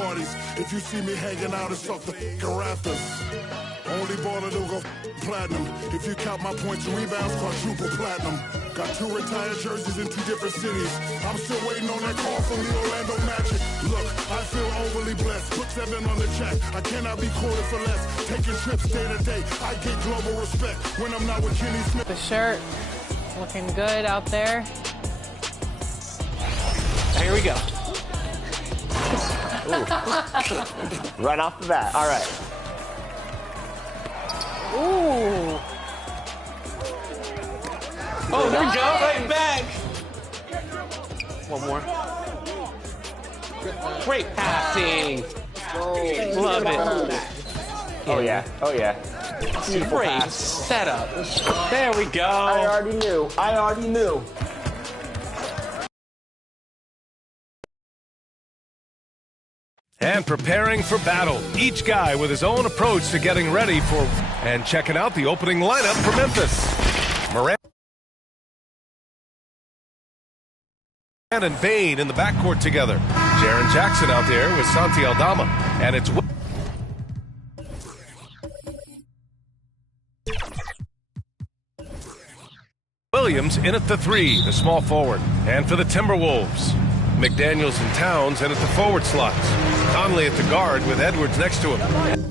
parties. If you see me hanging out, it's off the f***ing rafters. Only baller to go platinum. If you count my points and rebounds, quadruple platinum. Got 2 retired jerseys in 2 different cities. I'm still waiting on that call from the Orlando Magic. Look, I feel overly blessed. Put 7 on the check. I cannot be quoted for less. Taking trips day to day. I get global respect when I'm not with Kenny Smith. The shirt looking good out there. Here we go. Right off the bat. All right. Ooh. Oh, there we go. Right back. One more. Great passing. Love it. Oh, yeah. Oh, yeah. Great setup. There we go. I already knew. And preparing for battle. Each guy with his own approach to getting ready for and checking out the opening lineup for Memphis. Morant and Bane in the backcourt together. Jaren Jackson out there with Santi Aldama. And it's Williams in at the 3, the small forward. And for the Timberwolves, McDaniels and Towns in at the forward slots. Conley at the guard with Edwards next to him.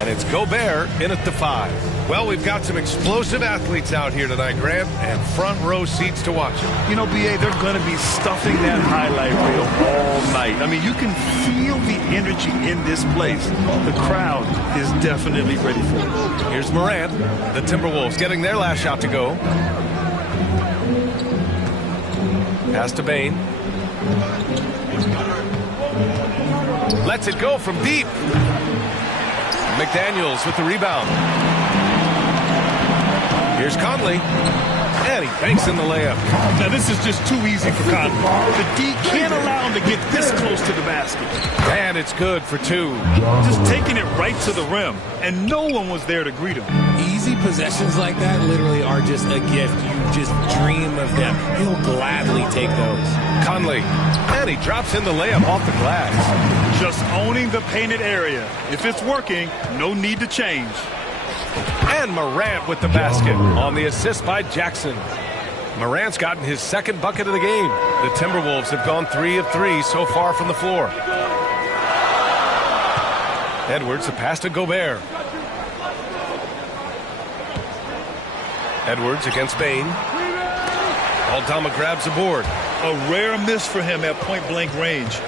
And it's Gobert in at the 5. Well, we've got some explosive athletes out here tonight, Grant, and front row seats to watch it. You know, B.A., they're going to be stuffing that highlight reel all night. I mean, you can feel the energy in this place. The crowd is definitely ready for it. Here's Morant. The Timberwolves getting their last shot to go. Pass to Bane. Lets it go from deep. McDaniels with the rebound. Here's Conley. And he banks in the layup. Now, this is just too easy for Conley. The D can't allow him to get this close to the basket. And it's good for 2. Just taking it right to the rim, and no one was there to greet him. Easy possessions like that literally are just a gift. You just dream of them. He'll gladly take those. Conley. And he drops in the layup off the glass. Just owning the painted area. If it's working, no need to change. And Morant with the basket on the assist by Jackson. Morant's gotten his 2nd bucket of the game. The Timberwolves have gone 3 of 3 so far from the floor. Edwards, the pass to Gobert. Edwards against Bane. Aldama grabs the board. A rare miss for him at point-blank range.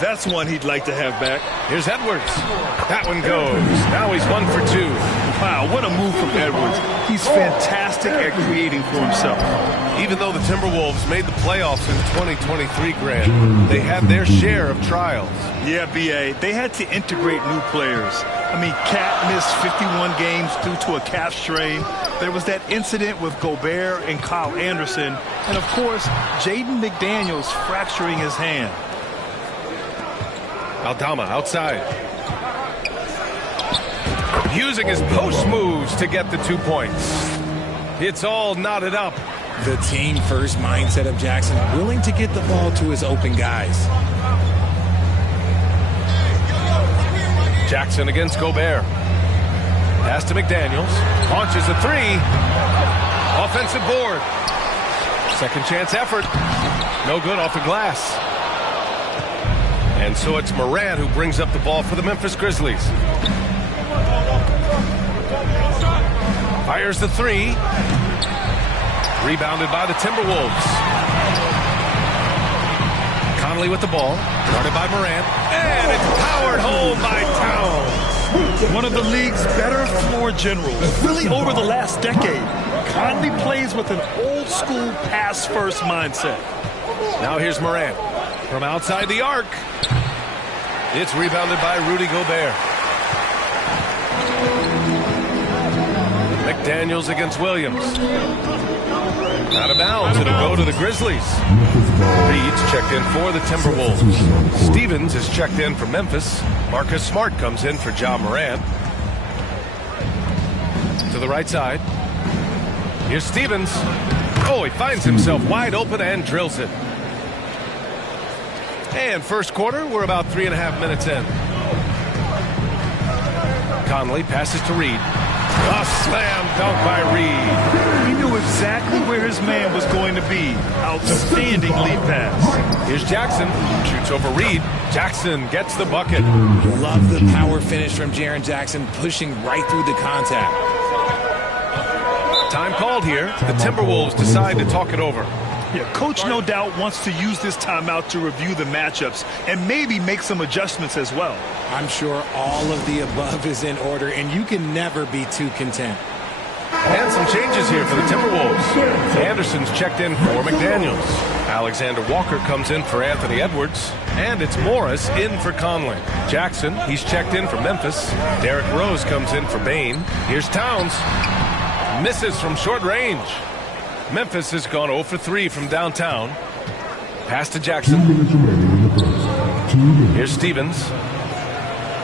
That's one he'd like to have back. Here's Edwards. That one goes. Now he's 1 for 2. Wow, what a move from Edwards. He's fantastic at creating for himself. Even though the Timberwolves made the playoffs in 2023, Grant, they had their share of trials. Yeah, B.A., they had to integrate new players. I mean, Cat missed 51 games due to a calf strain. There was that incident with Gobert and Kyle Anderson. And, of course, Jaden McDaniels fracturing his hand. Aldama outside. Using his post moves to get the 2 points. It's all knotted up. The team-first mindset of Jackson, willing to get the ball to his open guys. Jackson against Gobert. Pass to McDaniels. Launches a 3. Offensive board. Second chance effort. No good off the glass. And so it's Morant who brings up the ball for the Memphis Grizzlies. Fires the 3. Rebounded by the Timberwolves. Conley with the ball. Guarded by Morant. And it's powered home by Towns. One of the league's better floor generals. Really over the last decade. Conley plays with an old-school pass-first mindset. Now here's Morant. From outside the arc. It's rebounded by Rudy Gobert. McDaniels against Williams. Out of bounds, it'll go to the Grizzlies. Reed's checked in for the Timberwolves. Stevens is checked in for Memphis. Marcus Smart comes in for Ja Morant. To the right side. Here's Stevens. Oh, he finds himself wide open and drills it. And first quarter, we're about 3.5 minutes in. Conley passes to Reed. A slam dunk by Reed. He knew exactly where his man was going to be. Outstanding lead pass. Here's Jackson. Shoots over Reed. Jackson gets the bucket. Love the power finish from Jaren Jackson, pushing right through the contact. Time called here. The Timberwolves decide to talk it over. Yeah, coach no doubt wants to use this timeout to review the matchups and maybe make some adjustments as well. I'm sure all of the above is in order, and you can never be too content. And some changes here for the Timberwolves. Anderson's checked in for McDaniels. Alexander Walker comes in for Anthony Edwards. And it's Morris in for Conley. Jackson, he's checked in for Memphis. Derrick Rose comes in for Bain. Here's Towns. Misses from short range. Memphis has gone 0 for 3 from downtown. Pass to Jackson. Here's Stevens.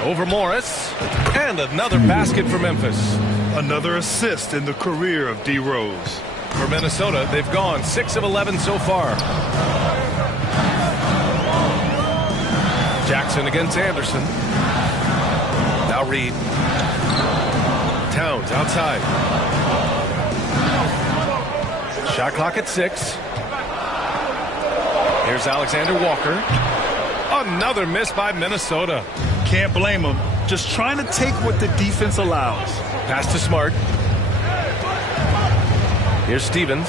Over Morris. And another basket for Memphis. Another assist in the career of D. Rose. For Minnesota, they've gone 6 of 11 so far. Jackson against Anderson. Now Reed. Towns outside. Shot clock at 6. Here's Alexander Walker. Another miss by Minnesota. Can't blame him. Just trying to take what the defense allows. Pass to Smart. Here's Stevens.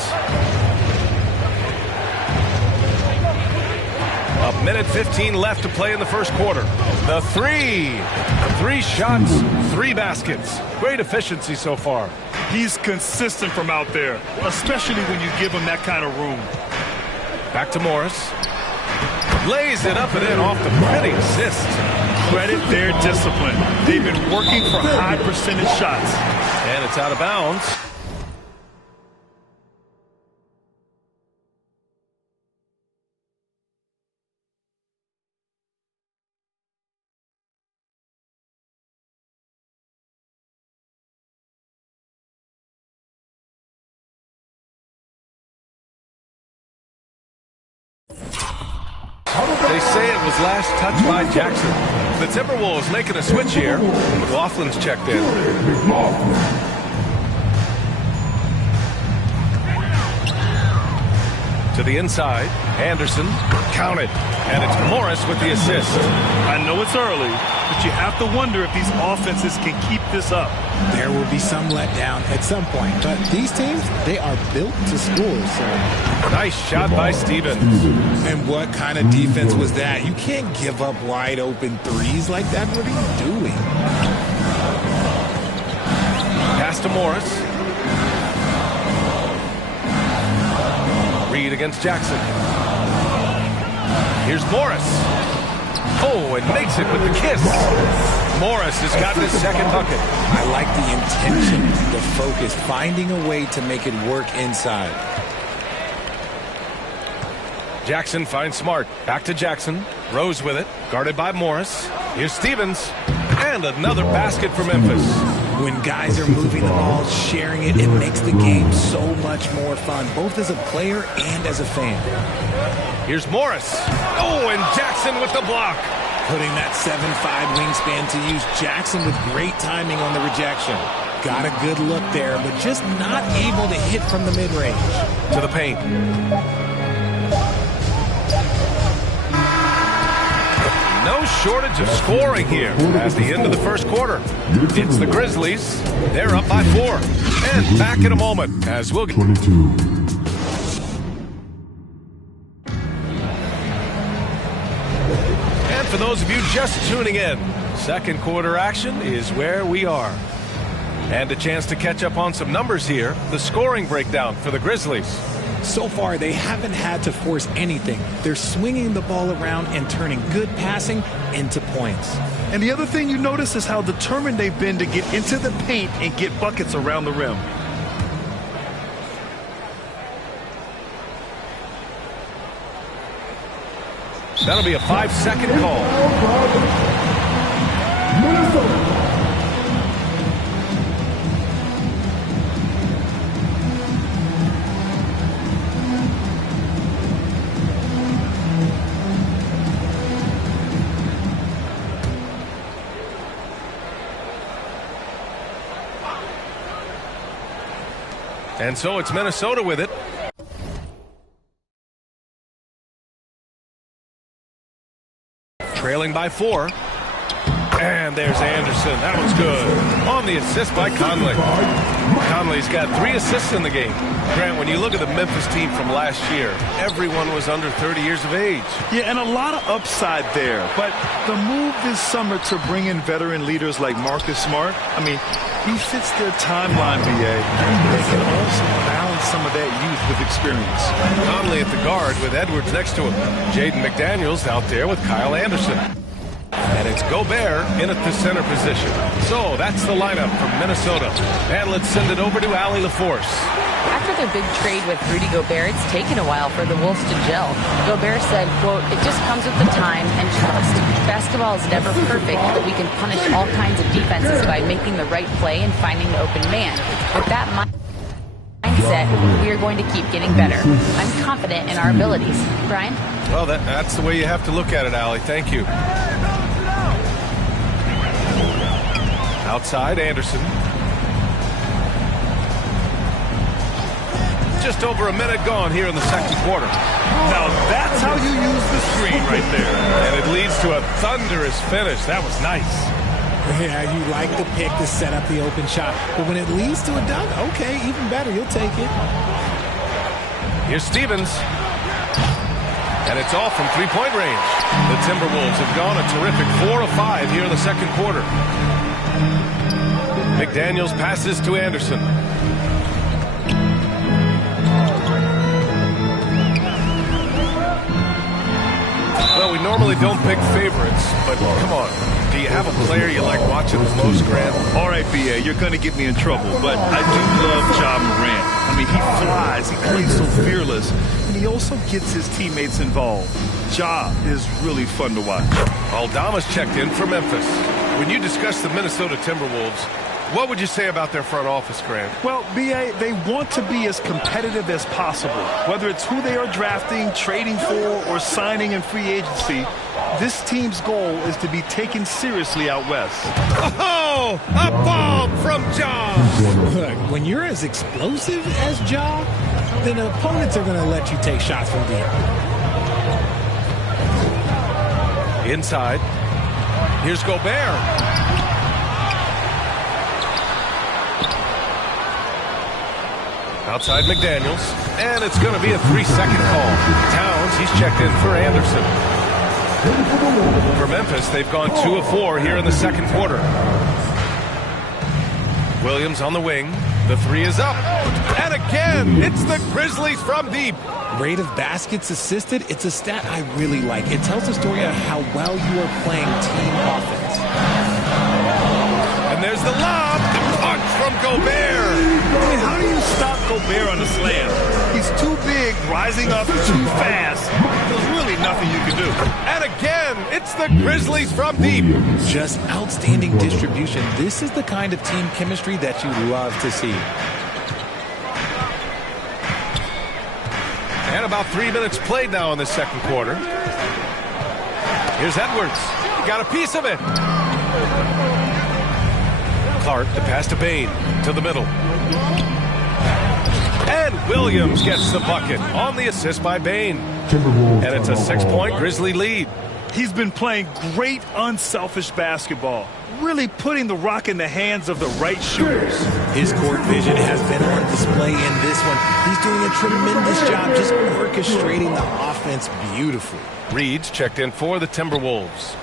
A minute 15 left to play in the first quarter. The three. 3 shots, 3 baskets. Great efficiency so far. He's consistent from out there, especially when you give him that kind of room. Back to Morris. Lays it up and in off the pretty assist. Credit their discipline. They've been working for high percentage shots. And it's out of bounds. They say it was last touched by Jackson. The Timberwolves making a switch here. McLaughlin's checked in. To the inside. Anderson counted. And it's Morris with the assist. I know it's early, but you have to wonder if these offenses can keep this up. There will be some letdown at some point, but these teams, they are built to score. So, nice shot by Stevens. and what kind of defense was that? You can't give up wide open threes like that. What are you doing? Pass to Morris. Reed against Jackson. Here's Morris. Oh, and makes it with the kiss. Morris has gotten his second bucket. I like the intention, the focus, finding a way to make it work inside. Jackson finds Smart. Back to Jackson. Rose with it. Guarded by Morris. Here's Stevens. And another basket for Memphis. When guys are moving the ball, sharing it, it makes the game so much more fun, both as a player and as a fan. Here's Morris. Oh, and Jackson with the block. Putting that 7'5" wingspan to use. Jackson with great timing on the rejection. Got a good look there, but just not able to hit from the mid-range. To the paint. No shortage of scoring here at the end of the first quarter. It's the Grizzlies. They're up by 4. And back in a moment as we'll get 22. And for those of you just tuning in, second quarter action is where we are. And a chance to catch up on some numbers here. The scoring breakdown for the Grizzlies. So far, they haven't had to force anything. They're swinging the ball around and turning good passing into points. And the other thing you notice is how determined they've been to get into the paint and get buckets around the rim. That'll be a 5-second call. And so it's Minnesota with it. Trailing by 4. And there's Anderson. That one's good. On the assist by Conley. Conley's got 3 assists in the game. Grant, when you look at the Memphis team from last year, everyone was under 30 years of age. Yeah, and a lot of upside there. But the move this summer to bring in veteran leaders like Marcus Smart, I mean, he fits their timeline, BA. They can also balance some of that youth with experience. Conley at the guard with Edwards next to him. Jaden McDaniels out there with Kyle Anderson. And it's Gobert in at the center position. So that's the lineup from Minnesota. And let's send it over to Allie LaForce. After their big trade with Rudy Gobert, it's taken a while for the Wolves to gel. Gobert said, quote, "It just comes with the time and trust. Basketball is never perfect, but we can punish all kinds of defenses by making the right play and finding the open man. With that mindset, we are going to keep getting better. I'm confident in our abilities." Brian? Well, that's the way you have to look at it, Allie. Thank you. Outside, Anderson. Just over a minute gone here in the second quarter. Now that's how you use the screen right there. And it leads to a thunderous finish. That was nice. Yeah, you like the pick to set up the open shot. But when it leads to a dunk, okay, even better. You'll take it. Here's Stevens. And it's all from three-point range. The Timberwolves have gone a terrific 4 of 5 here in the second quarter. McDaniels passes to Anderson. Well, we normally don't pick favorites, but come on. Do you have a player you like watching the most, Grant? All right, B.A., you're going to get me in trouble, but I do love Ja Morant. I mean, he flies, he plays so fearless, and he also gets his teammates involved. Ja is really fun to watch. Aldama's checked in for Memphis. When you discuss the Minnesota Timberwolves, what would you say about their front office, Grant? Well, B.A., they want to be as competitive as possible. Whether it's who they are drafting, trading for, or signing in free agency, this team's goal is to be taken seriously out west. Oh, a bomb from Ja! Look, when you're as explosive as Ja, then opponents are going to let you take shots from deep. Inside. Here's Gobert. Outside McDaniels, and it's going to be a 3-second call. Towns, he's checked in for Anderson. For Memphis, they've gone 2 of 4 here in the second quarter. Williams on the wing. The 3 is up. And again, it's the Grizzlies from deep. Rate of baskets assisted, it's a stat I really like. It tells the story of how well you are playing team offense. And there's the lob. Punch from Gobert. I mean, how do you stop Gobert on the slam? He's too big, rising up too fast. There's really nothing you can do. And again, it's the Grizzlies from deep. Just outstanding distribution. This is the kind of team chemistry that you love to see. And about 3 minutes played now in the second quarter. Here's Edwards. He got a piece of it. Clark, the pass to Bain, to the middle. And Williams gets the bucket on the assist by Bain. And it's a 6-point Grizzly lead. He's been playing great unselfish basketball, really putting the rock in the hands of the right shooters. His court vision has been on display in this one. He's doing a tremendous job just orchestrating the offense beautifully. Reed's checked in for the Timberwolves.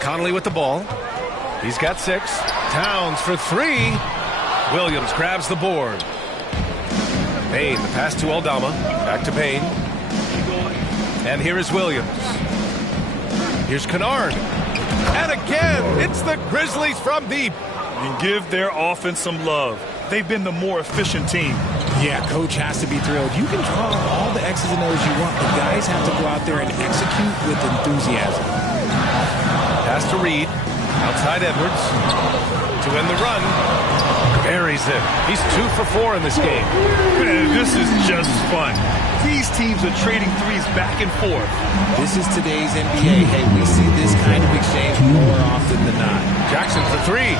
Conley with the ball. He's got 6. Towns for 3. Williams grabs the board. Bain, the pass to Aldama. Back to Bain. And here is Williams. Here's Kennard. And again, it's the Grizzlies from deep. And give their offense some love. They've been the more efficient team. Yeah, coach has to be thrilled. You can draw all the X's and O's you want, but guys have to go out there and execute with enthusiasm. Pass to Reed. Outside Edwards. To end the run. Buries it. He's 2 for 4 in this game. Man, this is just fun. These teams are trading threes back and forth. This is today's NBA. Hey, we see this kind of exchange more often than not. Jackson for 3.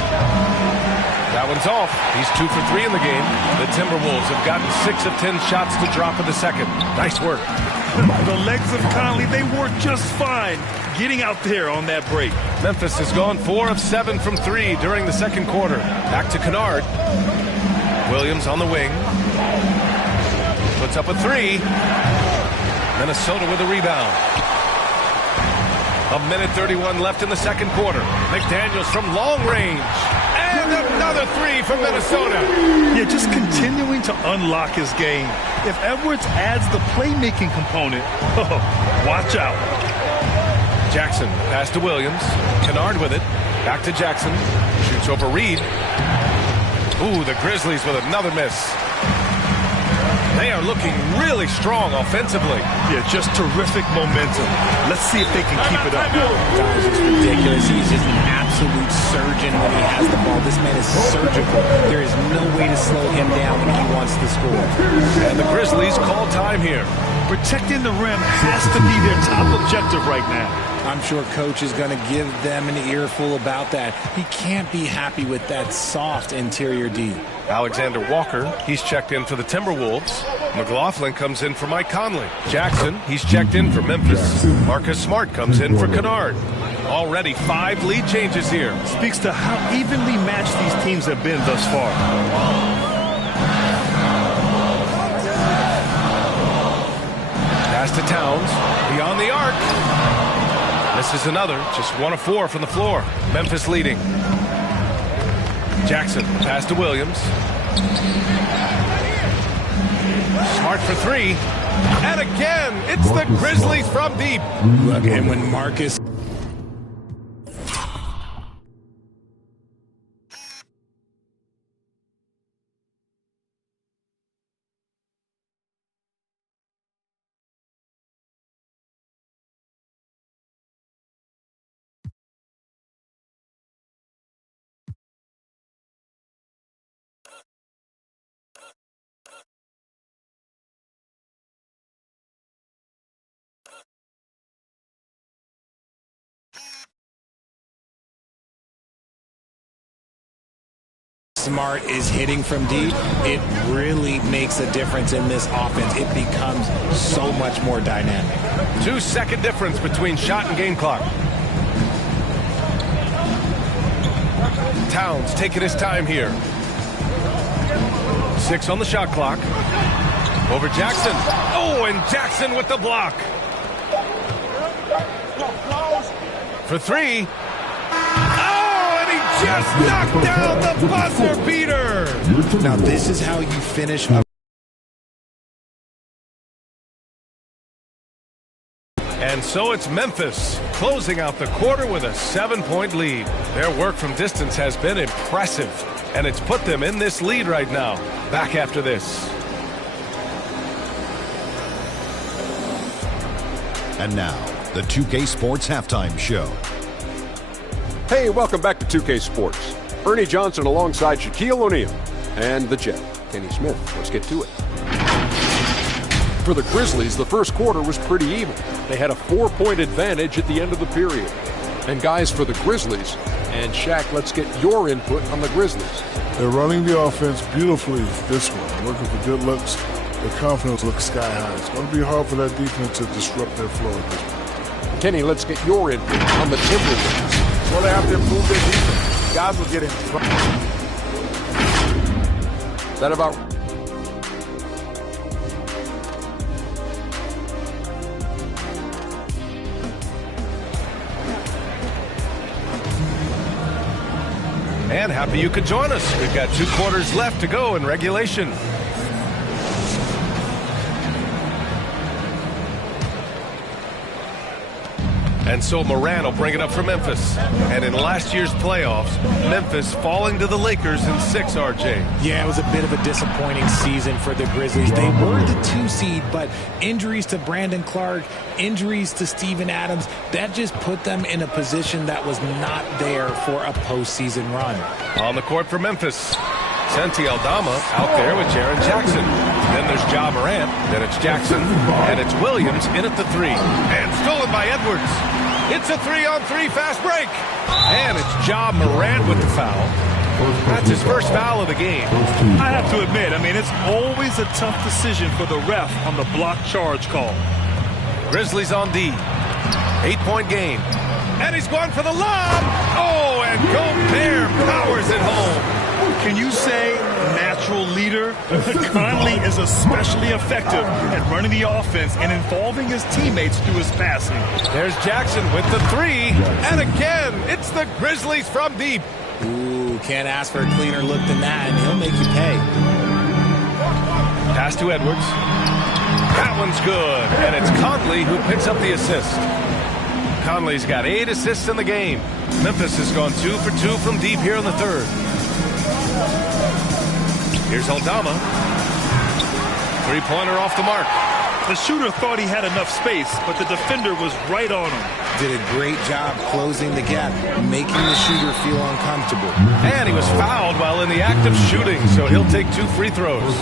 That one's off. He's 2 for 3 in the game. The Timberwolves have gotten 6 of 10 shots to drop in the second. Nice work. The legs of Conley, they work just fine getting out there on that break. Memphis has gone 4 of 7 from 3 during the second quarter. Back to Kennard. Williams on the wing. Puts up a 3. Minnesota with a rebound. 1:31 left in the second quarter. McDaniels from long range. And another 3 for Minnesota. Yeah, just continuing to unlock his game. If Edwards adds the playmaking component, watch out. Jackson, pass to Williams. Kennard with it. Back to Jackson. Shoots over Reed. Ooh, the Grizzlies with another miss. They are looking really strong offensively. Yeah, just terrific momentum. Let's see if they can keep it up. Guys, it's ridiculous. He's just an absolute surgeon when he has the ball. This man is surgical. There is no way to slow him down when he wants to score. And the Grizzlies call time here. Protecting the rim has to be their top objective right now. I'm sure coach is going to give them an earful about that. He can't be happy with that soft interior D. Alexander Walker, he's checked in for the Timberwolves. McLaughlin comes in for Mike Conley. Jackson, he's checked in for Memphis. Marcus Smart comes in for Kennard. Already 5 lead changes here. Speaks to how evenly matched these teams have been thus far. Pass to Towns, beyond the arc. This is another, just 1 of 4 from the floor. Memphis leading. Jackson, pass to Williams. Smart for 3. And again, it's the Grizzlies from deep. And when Marcus... Smart is hitting from deep, it really makes a difference in this offense. It becomes so much more dynamic. 2-second difference between shot and game clock. Towns taking his time here. 6 on the shot clock. Over Jackson. Oh, and Jackson with the block. For 3. Just knocked down the buzzer beater. Now this is how you finish a... And so it's Memphis closing out the quarter with a 7-point lead. Their work from distance has been impressive, and it's put them in this lead right now. Back after this. And now, the 2K Sports Halftime Show. Hey, welcome back to 2K Sports. Ernie Johnson alongside Shaquille O'Neal and the Jet, Kenny Smith. Let's get to it. For the Grizzlies, the first quarter was pretty even. They had a 4-point advantage at the end of the period. And guys, for the Grizzlies, and Shaq, let's get your input on the Grizzlies. They're running the offense beautifully this one. Looking for good looks. Their confidence looks sky high. It's going to be hard for that defense to disrupt their flow at this point. Kenny, let's get your input on the Timberwolves. Well, they have to improve their defense. Guys will get in trouble. Is that about... And happy you could join us. We've got 2 quarters left to go in regulation. And so Moran will bring it up for Memphis. And in last year's playoffs, Memphis falling to the Lakers in 6, RJ. Yeah, it was a bit of a disappointing season for the Grizzlies. They were the 2 seed, but injuries to Brandon Clark, injuries to Steven Adams, that just put them in a position that was not there for a postseason run. On the court for Memphis, Santi Aldama out there with Jaren Jackson. Then there's Ja Morant, then it's Jackson, and it's Williams in at the 3. And stolen by Edwards. It's a 3-on-3 fast break. And it's Ja Morant with the foul. That's his first foul of the game. I have to admit, it's always a tough decision for the ref on the block charge call. Grizzlies on D. 8-point game. And he's going for the lob. Oh, and Gobert powers it home. Can you say natural leader? Conley is especially effective at running the offense and involving his teammates through his passing. There's Jackson with the 3. And again, it's the Grizzlies from deep. Ooh, can't ask for a cleaner look than that, and he'll make you pay. Pass to Edwards. That one's good. And it's Conley who picks up the assist. Conley's got 8 assists in the game. Memphis has gone 2 for 2 from deep here in the 3rd. Here's Aldama. 3-pointer off the mark. The shooter thought he had enough space, but the defender was right on him. Did a great job closing the gap, making the shooter feel uncomfortable. And he was fouled while in the act of shooting, so he'll take 2 free throws.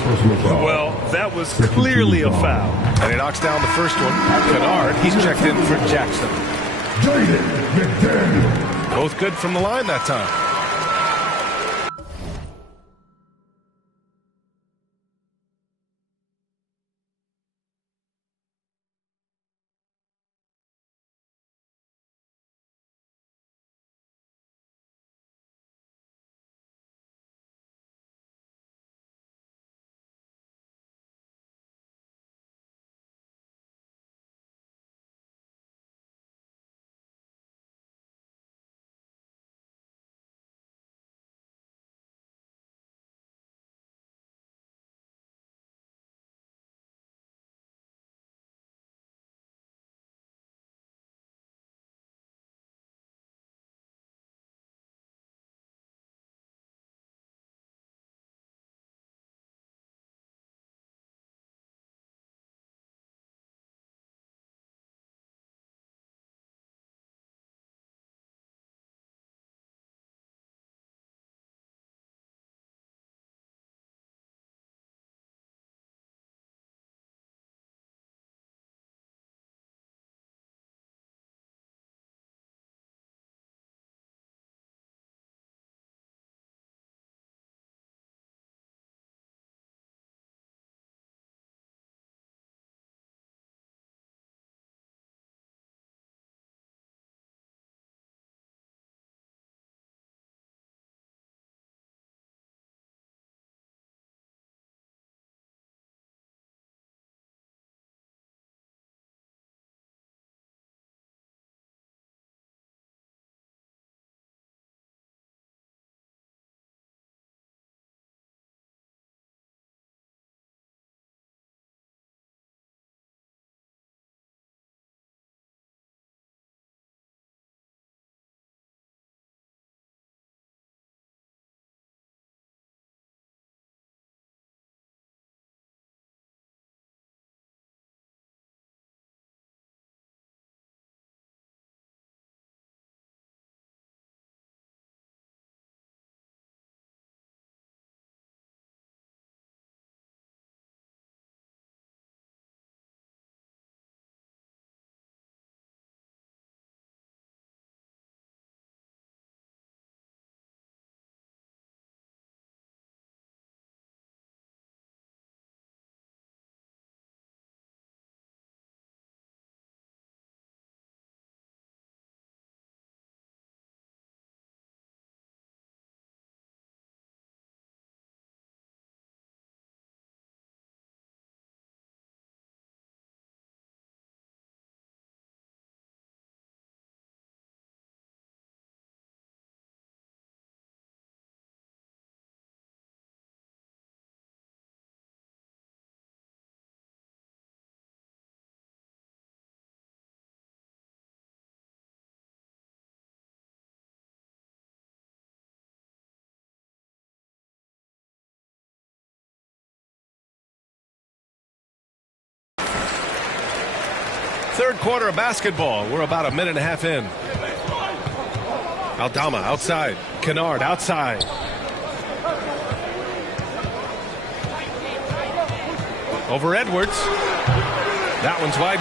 Well, that was clearly a foul. And he knocks down the first one. Kennard, he's checked in for Jackson. Both good from the line that time. Third quarter of basketball. We're about a minute and a half in. Aldama outside. Kennard outside. Over Edwards. That one's wide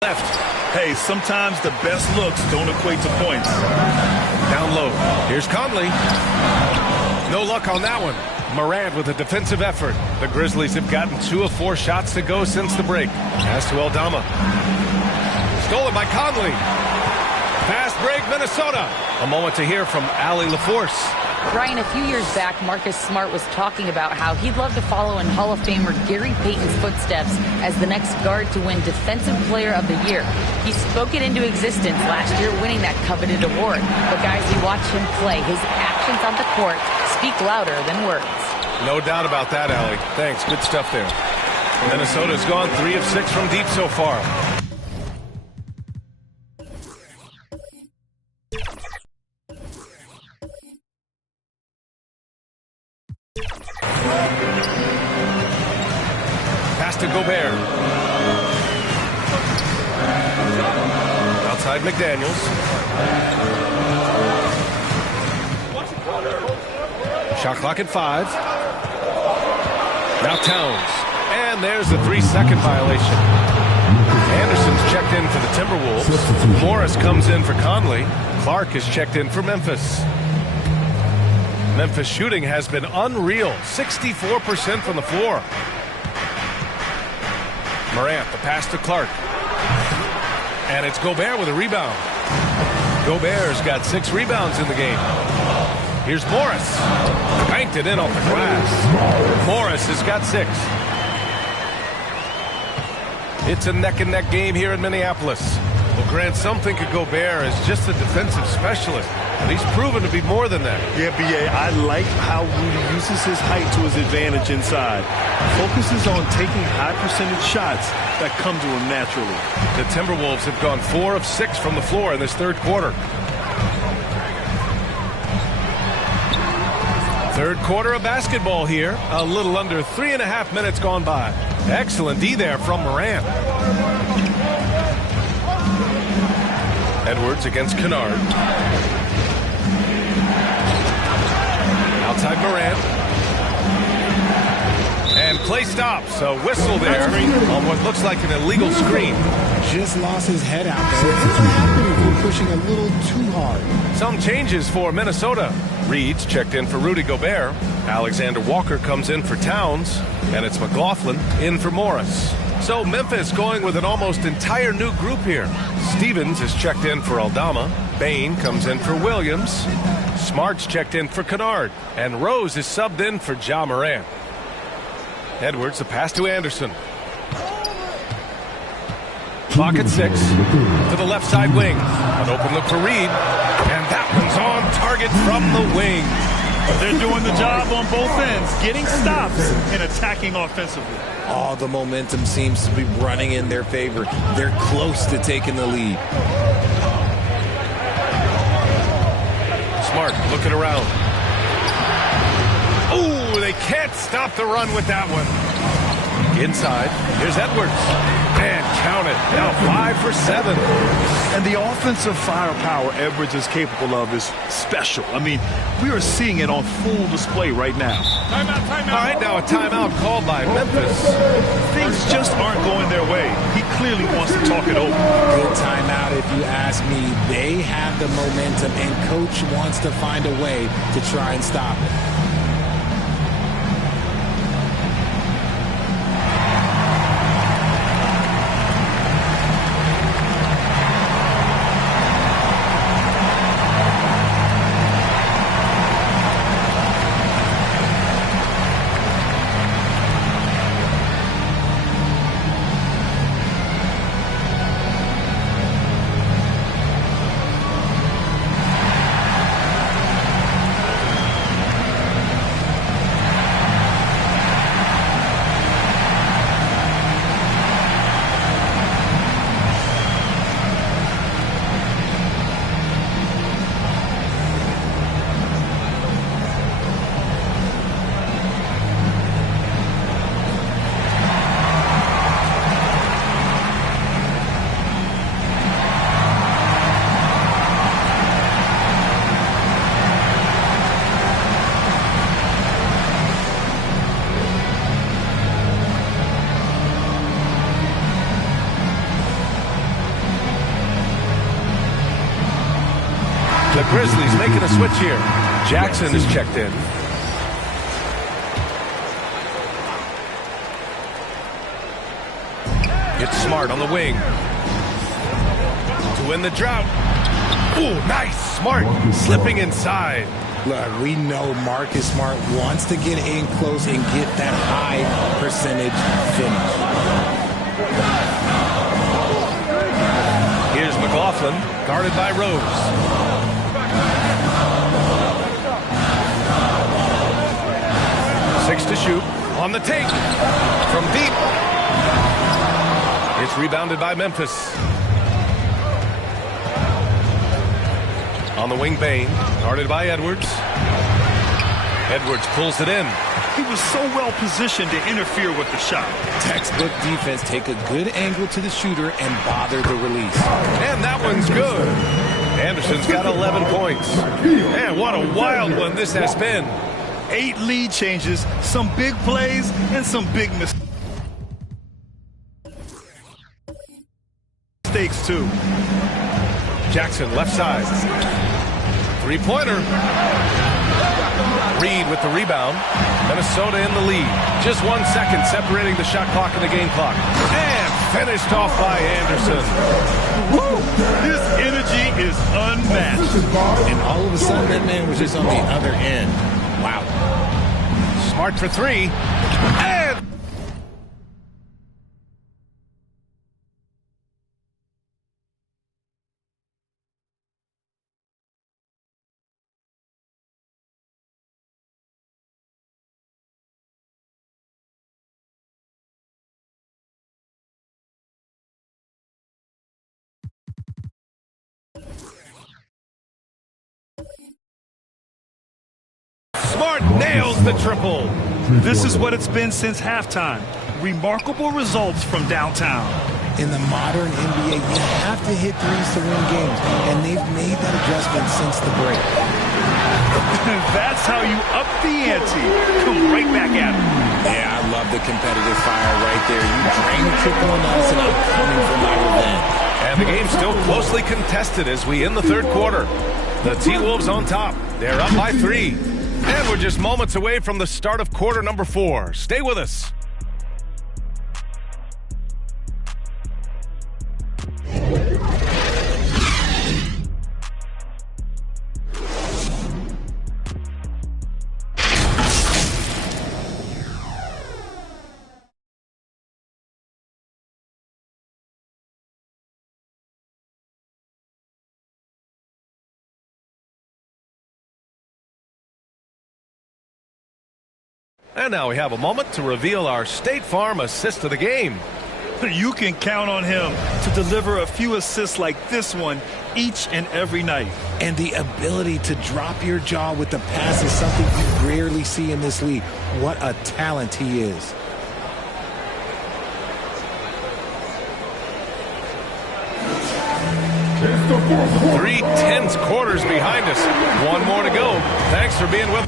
left. Hey, sometimes the best looks don't equate to points. Down low. Here's Conley. No luck on that one. Morant with a defensive effort. The Grizzlies have gotten 2 of 4 shots to go since the break. Pass to Aldama. Stolen by Conley. Fast break, Minnesota. A moment to hear from Allie LaForce. Brian, a few years back, Marcus Smart was talking about how he'd love to follow in Hall of Famer Gary Payton's footsteps as the next guard to win Defensive Player of the Year. He spoke it into existence last year, winning that coveted award. But guys, you watch him play. His actions on the court speak louder than words. No doubt about that, Allie. Thanks. Good stuff there. Minnesota's gone 3 of 6 from deep so far. Pass to Gobert. Outside McDaniels. Shot clock at 5. Now Towns. And there's the 3-second violation. Anderson's checked in for the Timberwolves. Morris comes in for Conley. Clark is checked in for Memphis. Memphis shooting has been unreal. 64% from the floor. Morant, the pass to Clark. And it's Gobert with a rebound. Gobert's got 6 rebounds in the game. Here's Morris. Banked it in off the glass. Morris has got 6. It's a neck-and-neck game here in Minneapolis. Well, Grant, some think of Gobert as just a defensive specialist, but he's proven to be more than that. Yeah, B.A., I like how Rudy uses his height to his advantage inside. Focuses on taking high-percentage shots that come to him naturally. The Timberwolves have gone 4 of 6 from the floor in this third quarter. Third quarter of basketball here. A little under 3.5 minutes gone by. Excellent D there from Morant. Edwards against Kennard. Outside Morant. And play stops. A whistle there on what looks like an illegal screen. Just lost his head out there. It's what happens if you're pushing a little too hard. Some changes for Minnesota. Reed's checked in for Rudy Gobert. Alexander Walker comes in for Towns. And it's McLaughlin in for Morris. So Memphis going with an almost entire new group here. Stevens is checked in for Aldama. Bain comes in for Williams. Smart's checked in for Kennard. And Rose is subbed in for Ja Morant. Edwards, the pass to Anderson. Clock at 6. To the left side wing. An open look for Reed. And that one's on target from the wing. They're doing the job on both ends, getting stops and attacking offensively. All the momentum seems to be running in their favor. They're close to taking the lead. Smart looking around. Ooh, they can't stop the run with that one. Inside, here's Edwards. And count it. Now 5 for 7. And the offensive firepower Edwards is capable of is special. I mean, we are seeing it on full display right now. Timeout. All right, now a timeout called by Memphis. Things just aren't going their way. He clearly wants to talk it over. Good timeout if you ask me. They have the momentum, and coach wants to find a way to try and stop it. Grizzlies making a switch here. Jackson is checked in. It's Smart on the wing. To win the drought. Ooh, nice. Smart slipping inside. Look, we know Marcus Smart wants to get in close and get that high percentage finish. Here's McLaughlin, guarded by Rose. Six to shoot. On the take. From deep. It's rebounded by Memphis. On the wing, Bain, guarded by Edwards. Edwards pulls it in. He was so well positioned to interfere with the shot. Textbook defense, take a good angle to the shooter and bother the release. And that one's good. Anderson's got 11 points. Man, what a wild one this has been. 8 lead changes, some big plays, and some big mistakes, too. Jackson, left side. Three-pointer. Reed with the rebound. Minnesota in the lead. Just 1 second separating the shot clock and the game clock. And finished off by Anderson. Woo! His energy is unmatched. And all of a sudden, that man was just on the other end. Wow. Smart for three. And Smart nails the triple. This is what it's been since halftime. Remarkable results from downtown. In the modern NBA, you have to hit threes to win games, and they've made that adjustment since the break. That's how you up the ante. Come right back at him. Yeah, I love the competitive fire right there. You drain the triple on us, and I'm coming for my revenge. And the game's still closely contested as we end the third quarter. The T-Wolves on top. They're up by 3. And we're just moments away from the start of quarter number 4. Stay with us. And now we have a moment to reveal our State Farm assist of the game. You can count on him to deliver a few assists like this one each and every night. And the ability to drop your jaw with the pass is something you rarely see in this league. What a talent he is. Three tense quarters behind us. One more to go. Thanks for being with us.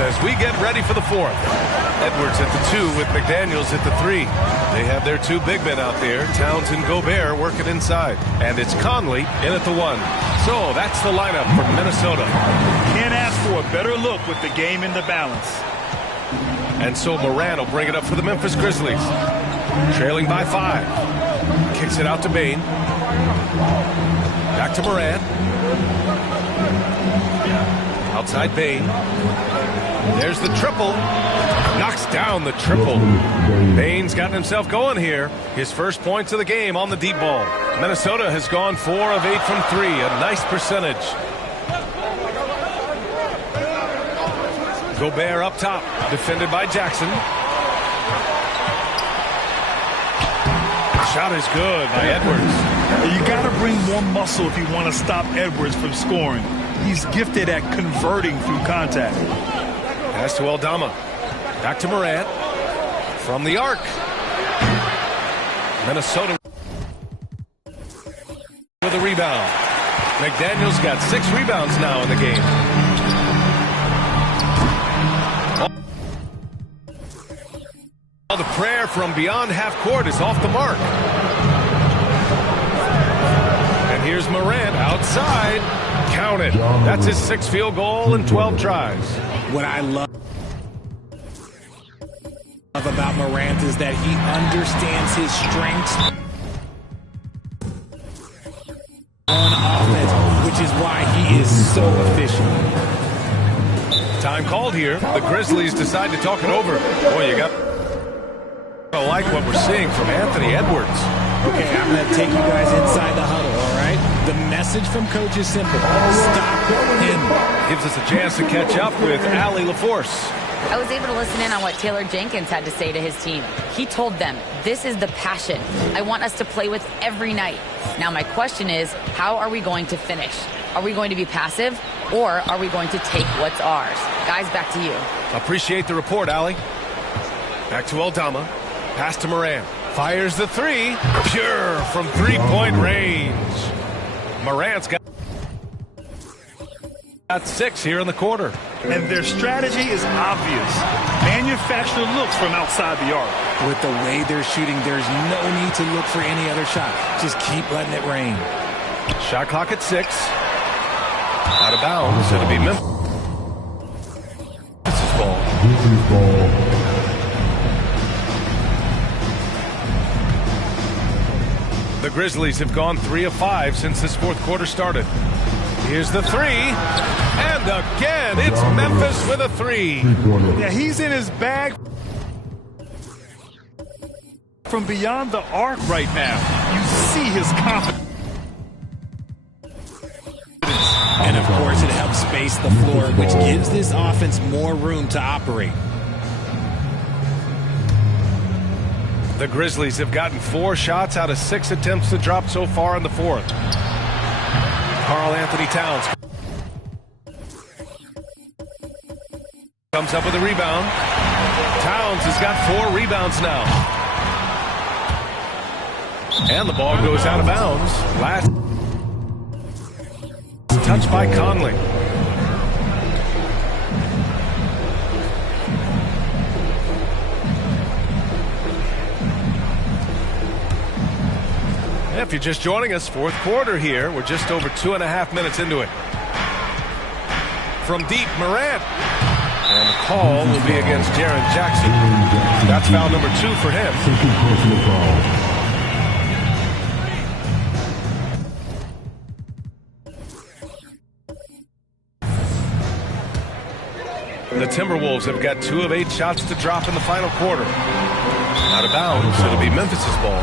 as we get ready for the fourth. Edwards at the 2 with McDaniels at the 3. They have their 2 big men out there, Towns and Gobert, working inside. And it's Conley in at the 1. So that's the lineup for Minnesota. Can't ask for a better look with the game in the balance. And so Moran will bring it up for the Memphis Grizzlies. Trailing by 5. Kicks it out to Bane. Back to Moran. Outside Bane. There's the triple. Knocks down the triple. Bane's gotten himself going here. His first points of the game on the deep ball. Minnesota has gone 4 of 8 from 3. A nice percentage. Gobert up top. Defended by Jackson. Shot is good by Edwards. You got to bring more muscle if you want to stop Edwards from scoring. He's gifted at converting through contact. Pass to Aldama. Back to Morant. From the arc. Minnesota with a rebound. McDaniels got 6 rebounds now in the game. The prayer from beyond half court is off the mark. And here's Morant outside. Count it. That's his 6th field goal in 12 tries. What I love about Morant is that he understands his strengths on offense, which is why he is so efficient. Time called here. The Grizzlies decide to talk it over. Boy, you got... I like what we're seeing from Anthony Edwards. Okay, I'm going to take you guys inside the huddle, all right? The message from Coach is simple. Stop him. Gives us a chance to catch up with Allie LaForce. I was able to listen in on what Taylor Jenkins had to say to his team. He told them, this is the passion I want us to play with every night. Now my question is, how are we going to finish? Are we going to be passive, or are we going to take what's ours? Guys, back to you. Appreciate the report, Allie. Back to Aldama. Pass to Moran. Fires the 3. Pure from 3-point range. Morant's got 6 here in the quarter. And their strategy is obvious. Manufacture looks from outside the arc. With the way they're shooting, there's no need to look for any other shot. Just keep letting it rain. Shot clock at 6. Out of bounds. It'll be Memphis. This is ball. The Grizzlies have gone 3 of 5 since this 4th quarter started. Here's the 3. And again, it's Memphis with a 3. Yeah, he's in his bag from beyond the arc right now. You see his confidence. And of course, it helps space the floor, which gives this offense more room to operate. The Grizzlies have gotten 4 shots out of 6 attempts to drop so far in the 4th. Karl Anthony Towns comes up with a rebound. Towns has got 4 rebounds now. And the ball goes out of bounds. Last touch by Conley. If you're just joining us, 4th quarter here. We're just over 2.5 minutes into it. From deep, Morant. And the call will be against Jaren Jackson. That's foul number 2 for him. The Timberwolves have got 2 of 8 shots to drop in the final quarter. Out of bounds, it'll be Memphis's ball.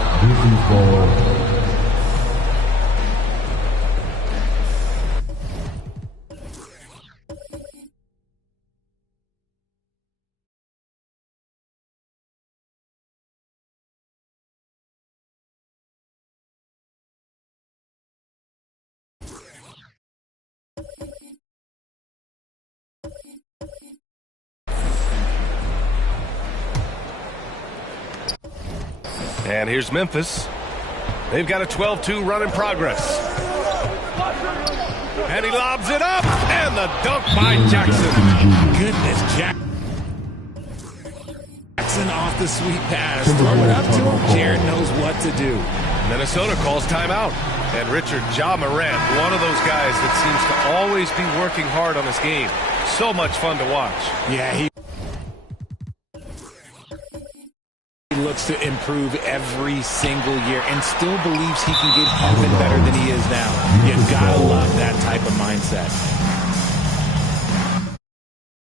And here's Memphis. They've got a 12-2 run in progress. And he lobs it up, and the dunk by Jackson. Goodness, Jackson off the sweet pass. Throw it up to him. Jarrett knows what to do. Minnesota calls timeout. And Richard Ja Morant, one of those guys that seems to always be working hard on his game. So much fun to watch. Yeah, he looks to improve every single year and still believes he can get even better than he is now. You gotta love that type of mindset.